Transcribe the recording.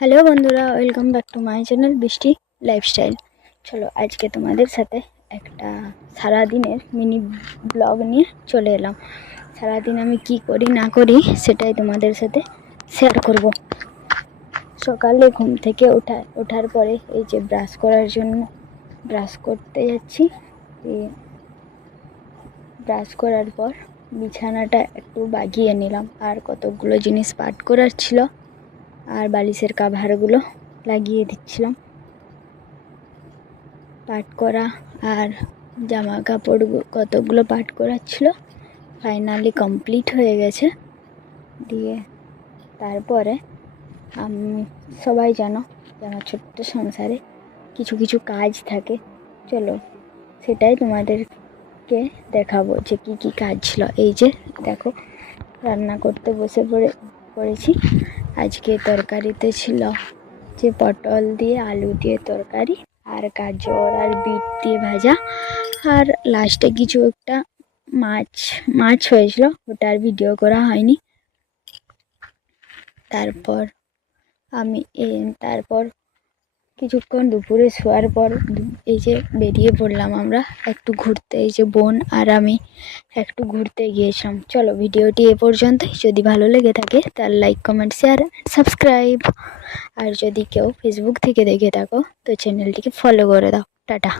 Hello বন্ধুরা, welcome back to my channel বৃষ্টি lifestyle. চলো আজকে তোমাদের সাথে একটা সারাদিনের মিনি ব্লগ নিয়ে চলে এলাম। সারাদিন আমি কি করি না করি সেটাই তোমাদের সাথে শেয়ার করব। সকালে ঘুম থেকে ওঠার পরে এই যে ব্রাশ করার জন্য ব্রাশ করতে যাচ্ছি। ব্রাশ করার পর বিছানাটা একটু বাগিয়ে নিলাম, আর কতগুলো জিনিস পাট করার ছিল, আর বালিশের কাভারগুলো লাগিয়ে দিচ্ছিলাম। পাট করা আর জামা কাপড় কতগুলো পাট করার ছিল, ফাইনালি কমপ্লিট হয়ে গেছে। দিয়ে তারপরে আমি সবাই জানো যে আমার ছোট্ট সংসারে কিছু কিছু কাজ থাকে। চলো সেটাই তোমাদেরকে দেখাবো যে কি কি কাজ ছিল। এই যে দেখো, রান্না করতে বসে পড়েছি। আজকে তরকারিতে ছিল যে পটল দিয়ে আলু দিয়ে তরকারি, আর গাজর আর বিট দিয়ে ভাজা, আর লাস্টে কিছু একটা মাছ হয়েছিল, ওটা আর ভিডিও করা হয়নি। তারপর কিছুক্ষণ দুপুরে শোয়ার পর এই যে বেরিয়ে পড়লাম আমরা একটু ঘুরতে। এই যে বোন আর আমি একটু ঘুরতে গিয়েছিলাম। চলো ভিডিওটি এ পর্যন্তই। যদি ভালো লেগে থাকে তাহলে লাইক, কমেন্ট, শেয়ার, সাবস্ক্রাইব। আর যদি কেউ ফেসবুক থেকে দেখে থাকো তো চ্যানেলটিকে ফলো করে দাও। টাটা।